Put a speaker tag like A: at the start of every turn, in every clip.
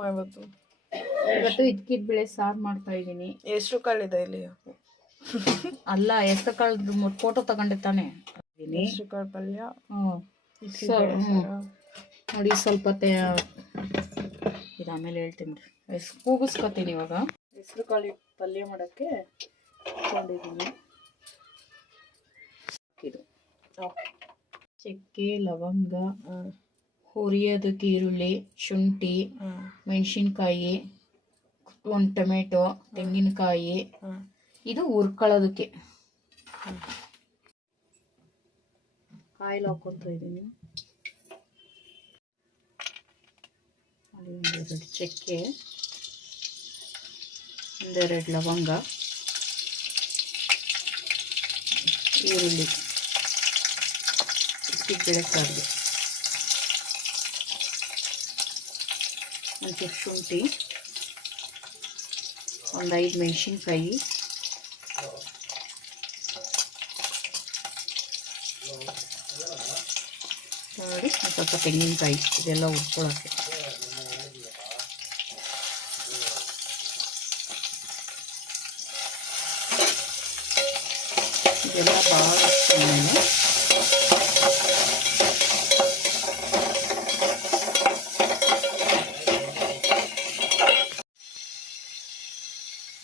A: ಏನಮ್ಮ ಇವತ್ತು
B: ಇವತ್ತು ಇದ್ಕಿದ್ ಬೇಳೆ ಸಾರು ಮಾಡ್ತಾ ಇದ್ದೀನಿ.
A: ಎಷ್ಟು ಇದೆ ಇಲ್ಲಿ?
B: ಅಲ್ಲ ಹೆಸರು ಕಾಳ್ದು ಫೋಟೋ ತಗೊಂಡೆ ತಾನೆ?
A: ಹೆಸರು ಕಾಳು ಪಲ್ಯ?
B: ನೋಡಿ ಸ್ವಲ್ಪ ಇದಾಮೇಲೆ ಇದು ಆಮೇಲೆ ಹೇಳ್ತೀನಿ ಎಸ್ ಕೂಗಿಸ್ಕೊತೀನಿ ಇವಾಗ. ಹೆಸರು ಕಾಳು ಪಲ್ಯ ಮಾಡೋಕ್ಕೆ ಇಟ್ಕೊಂಡಿದ್ದೀನಿ ಇದು. ಚಕ್ಕೆ ಲವಂಗ. ಹುರಿಯೋದಕ್ಕೆ ಈರುಳ್ಳಿ ಶುಂಠಿ. ಮೆಣಸಿನ್ಕಾಯಿ ಒಂದು ಟೊಮೆಟೊ ತೆಂಗಿನಕಾಯಿ. ಇದು ಹುರ್ಕೊಳ್ಳೋದಕ್ಕೆ. ಕಾಯಿಲ್ ಹಾಕೊತ ಇದ್ದೀನಿ. ಅಲ್ಲಿ ಒಂದೆರಡು ಚಕ್ಕೆ ಒಂದೆರಡು ಲವಂಗ ಈರುಳ್ಳಿ ಇಟ್ಟಿಗೆ ಬೇಳೆ ಒಂಚೂರು ಶುಂಠಿ ಒಂದು ಐದು ಮೆಣಸಿನ್ಕಾಯಿ. ನೋಡಿ ಸ್ವಲ್ಪ ತೆಂಗಿನಕಾಯಿ ಇದೆಲ್ಲ ಹುರ್ಕೊಳ್ಳೋಕ್ಕೆ ಇದೆಲ್ಲ ಭಾಳ ಎಣ್ಣೆ.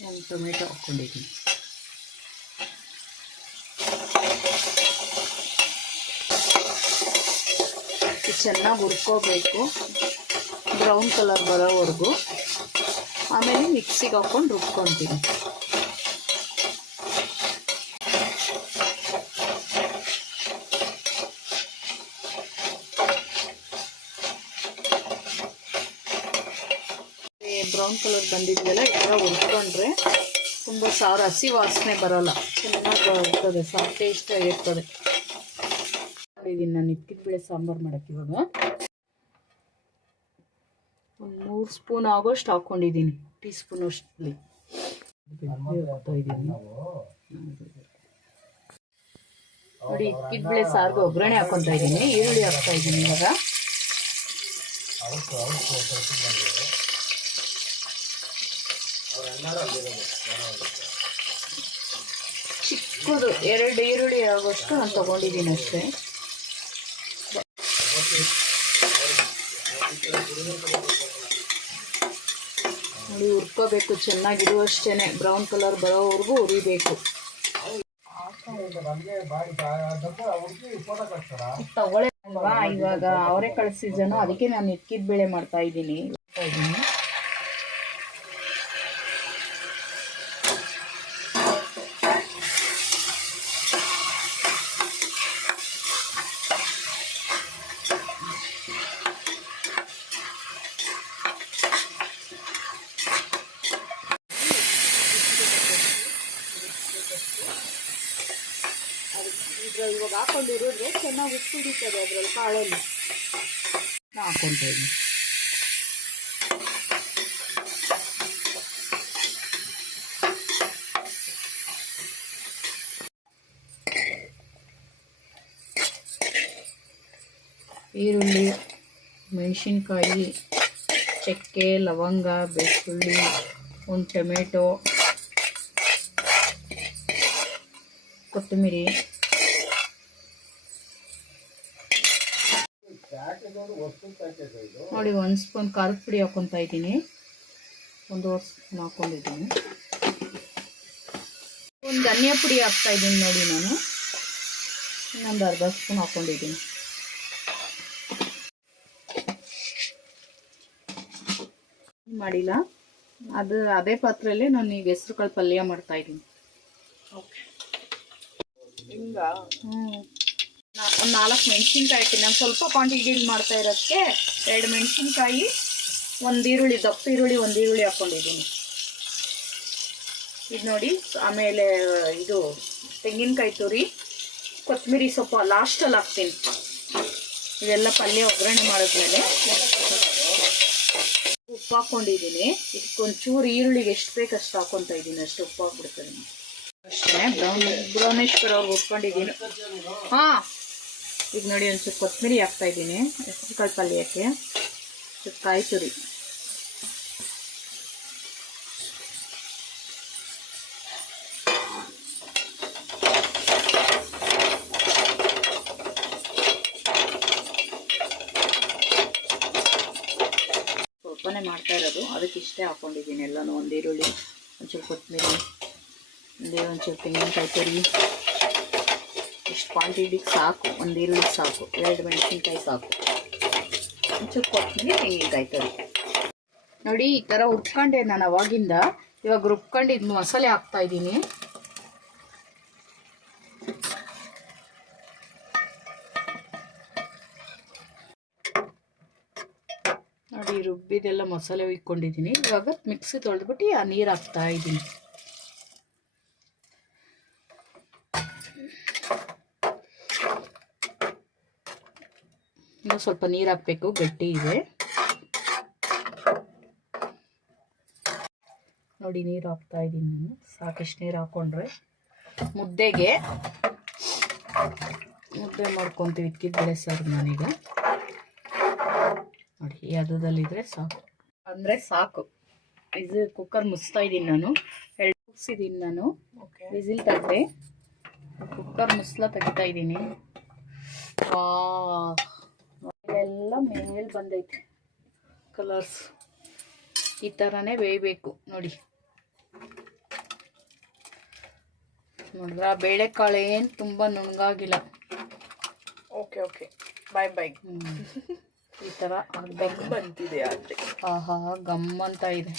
B: ಒಂದು ಇದು ಚೆನ್ನಾಗಿ ಹುರ್ಕೋಬೇಕು. ಬ್ರೌನ್ ಕಲರ್ ಬರೋವರೆಗೂ. ಆಮೇಲೆ ಮಿಕ್ಸಿಗೆ ಹಾಕ್ಕೊಂಡು ರುಬ್ಕೊತೀನಿ. ಬ್ರೌನ್ ಕಲರ್ ಬಂದಿದ್ವಲ್ಲ ಎಲ್ಲ ಹುರ್ಕೊಂಡ್ರೆ. ತುಂಬ ಸಾರು ಹಸಿ ವಾಸನೆ ಬರೋಲ್ಲ ಚೆನ್ನಾಗಿ ಇರ್ತದೆ ಸಾರು ಟೇಸ್ಟ್ ಆಗಿರ್ತದೆ ಇದನ್ನು ನಾನು ಇಕ್ಕಿದ ಬೇಳೆ ಸಾಂಬಾರು ಮಾಡಕ್ಕೆ ಇವಾಗ ಒಂದು ಮೂರು ಸ್ಪೂನ್ ಆಗೋಷ್ಟು ಹಾಕ್ಕೊಂಡಿದ್ದೀನಿ ಟೀ ಸ್ಪೂನ್ ಅಷ್ಟಲ್ಲಿ ನೋಡಿ ಇಕ್ಕಿದ ಬೇಳೆ ಸಾರಿಗೆ ಒಗ್ಗರಣೆ ಹಾಕೊತಾ ಇದ್ದೀನಿ ಈರುಳ್ಳಿ ಹಾಕ್ತಾ ಇದ್ದೀನಿ ಇವಾಗ ಚಿಕ್ಕದು, ಎರಡು ಈರುಳ್ಳಿ ಆಗೋಷ್ಟು ನಾನು ತಗೊಂಡಿದ್ದೀನಿ ಅಷ್ಟೇ. ನೋಡಿ, ಹುರ್ಕೋಬೇಕು ಚೆನ್ನಾಗಿರುವಷ್ಟೇ ಬ್ರೌನ್ ಕಲರ್ ಬರೋವರೆಗೂ ಹುರಿಬೇಕು. ತಗೊಳ್ಳೆ. ಅಲ್ವಾ ಇವಾಗ ಸೀಸನು ಅದಕ್ಕೆ ನಾನು ಇಕ್ಕಿದ ಬೇಳೆ ಮಾಡ್ತಾ ಇದ್ದೀನಿ. ಹಾಕೊಂಡಿರೋದ್ರೆ ಚೆನ್ನಾಗಿ ಉಪ್ಪು ಹಿಡಿತದೆ ಅದರಲ್ಲಿ ಕಾಳಲ್ಲಿ ನಾ ಇದ್ದೀನಿ. ಈರುಳ್ಳಿ, ಮೆಣಸಿನ್ಕಾಯಿ, ಚಕ್ಕೆ, ಲವಂಗ, ಬೆಳ್ಳುಳ್ಳಿ, ಒಂದು ಟೊಮೆಟೊ, ಕೊತ್ತಂಬರಿ. ನೋಡಿ ಒಂದು ಸ್ಪೂನ್ ಖಾರದ ಪುಡಿ ಹಾಕೊತಾ ಇದ್ದೀನಿ. ಒಂದು ಸ್ಪೂನ್ ಹಾಕೊಂಡಿದ್ದೀನಿ. ಒಂದು ಧನಿಯಾ ಪುಡಿ ಹಾಕ್ತಾ ಇದ್ದೀನಿ ನೋಡಿ ನಾನು. ಇನ್ನೊಂದು ಅರ್ಧ ಸ್ಪೂನ್ ಹಾಕೊಂಡಿದ್ದೀನಿ. ಮಾಡಿಲ್ಲ? ಅದು ಅದೇ ಪಾತ್ರೆಯಲ್ಲೇ ನಾನು ಈಗ ಹೆಸ್ರು ಕಾಳು ಪಲ್ಯ ಮಾಡ್ತಾ ಇದ್ದೀನಿ.
A: ಹಿಂಗ
B: ಹ್ಞೂ ಒಂದು ನಾಲ್ಕು ಮೆಣಸಿನ್ಕಾಯಿ ಹಾಕಿ ನಾನು ಸ್ವಲ್ಪ ಕ್ವಾಂಟಿಟಿಲಿ ಮಾಡ್ತಾ ಇರೋದಕ್ಕೆ ಎರಡು ಮೆಣಸಿನ್ಕಾಯಿ, ಒಂದು ಈರುಳ್ಳಿ, ದಪ್ಪ ಈರುಳ್ಳಿ, ಒಂದು ಈರುಳ್ಳಿ ಹಾಕ್ಕೊಂಡಿದ್ದೀನಿ ಇದು ನೋಡಿ, ಆಮೇಲೆ ಇದು ತೆಂಗಿನಕಾಯಿ ತುರಿ ಕೊತ್ತಂಬರಿ ಸೊಪ್ಪು ಲಾಸ್ಟಲ್ಲಿ ಹಾಕ್ತೀನಿ. ಇದೆಲ್ಲ ಪಲ್ಯ ಒಗ್ಗರಣೆ ಮಾಡಿದ್ಮೇಲೆ ಉಪ್ಪು ಹಾಕ್ಕೊಂಡಿದ್ದೀನಿ ಇದಕ್ಕೊಂಚೂರು ಈರುಳ್ಳಿಗೆ ಎಷ್ಟು ಬೇಕು ಅಷ್ಟು ಹಾಕ್ಕೊತಾ ಇದ್ದೀನಿ, ಅಷ್ಟು ಉಪ್ಪು ಹಾಕ್ಬಿಡ್ತೀನಿ. ಅಷ್ಟೇ, ಬ್ರೌನ್ ಬ್ರೌನಿಶ್ ಅವ್ರಿಗೆ ಉಟ್ಕೊಂಡಿದ್ದೀನಿ. ಹಾಂ. ಈಗ ನೋಡಿ ಒಂದು ಸ್ವಲ್ಪ ಕೊತ್ತಂಬರಿ ಹಾಕ್ತಾಯಿದ್ದೀನಿ ಹೆಸರುಕಾಳು ಪಲ್ಯಕ್ಕೆ ಸ್ವಲ್ಪ ಕಾಯಿ ತುರಿ ಸ್ವಲ್ಪನೇ ಮಾಡ್ತಾ ಇರೋದು. ಅದಕ್ಕೆ ಇಷ್ಟೇ ಹಾಕ್ಕೊಂಡಿದ್ದೀನಿ ಎಲ್ಲನೂ. ಒಂದು ಈರುಳ್ಳಿ ಒಂಚೂರು ಸ್ವಲ್ಪ ಕೊತ್ತಂಬರಿ, ಒಂದೇ ಒಂದು ತೆಂಗಿನಕಾಯಿ ತುರಿ ಕ್ವಾಂಟಿಟಿಗೆ ಸಾಕು, ಒಂದು ಈರುಳ್ಳಿ ಸಾಕು, ಎರಡು ಮೆಣಸಿನ್ಕಾಯಿ ಸಾಕು. ಚುಕ್ ತೆಂಗಿನಕಾಯಿ ನೋಡಿ, ಈ ಥರ ಉಟ್ಕೊಂಡೆ ನಾನು ಅವಾಗಿಂದ. ಇವಾಗ ರುಬ್ಕೊಂಡಿದ್ದು ಮಸಾಲೆ ಹಾಕ್ತಾ ಇದ್ದೀನಿ. ನೋಡಿ, ರುಬ್ಬಿದೆಲ್ಲ ಮಸಾಲೆ ಇಕ್ಕೊಂಡಿದ್ದೀನಿ ಇವಾಗ ಮಿಕ್ಸಿ ತೊಳೆದ್ಬಿಟ್ಟು ಆ ನೀರು ಹಾಕ್ತಾ ಇದ್ದೀನಿ. ಇನ್ನೂ ಸ್ವಲ್ಪ ನೀರು ಹಾಕಬೇಕು ಗಟ್ಟಿ ಇದೆ. ನೋಡಿ ನೀರು ಹಾಕ್ತಾ ಇದ್ದೀನಿ ನಾನು. ಸಾಕಷ್ಟು ನೀರು ಹಾಕ್ಕೊಂಡ್ರೆ ಮುದ್ದೆಗೆ ಮುದ್ದೆ ಮಾಡ್ಕೊತೀವಿ ಇದ್ಕಿದ ಬೆಳೆ ಸರ್ ನಾನೀಗ. ನೋಡಿ ಈ ಸಾಕು. ಅಂದರೆ ಸಾಕು. ಇದು ಕುಕ್ಕರ್ ಮುಚ್ತಾ ಇದ್ದೀನಿ ನಾನು. ಎರಡು ಮುಗಿಸಿದ್ದೀನಿ ನಾನು.
A: ಓಕೆ
B: ವಿಸಿಲ್ ತೆಗ್ದೆ. ಕುಕ್ಕರ್ ಮುಸ್ಲ ತೆಗಿತಾ ಇದ್ದೀನಿ. ಎಲ್ಲ ಮೇಲೆ ಬಂದೈತೆ. ಕಲರ್ಸ್ ಈ ಥರನೇ ಬೇಯಬೇಕು. ನೋಡಿ. ನೋಡಿದ್ರ ಬೇಳೆಕಾಳು ಏನು ತುಂಬ ನುಣ್ಗಾಗಿಲ್ಲ
A: ಓಕೆ ಓಕೆ ಬಾಯ್ ಬಾಯ್.
B: ಈ ಥರ ಆಗಬೇಕು.
A: ಬಂತಿದೆ ಆದರೆ.
B: ಆಹಾ ಗಮ್ ಅಂತ ಇದೆ.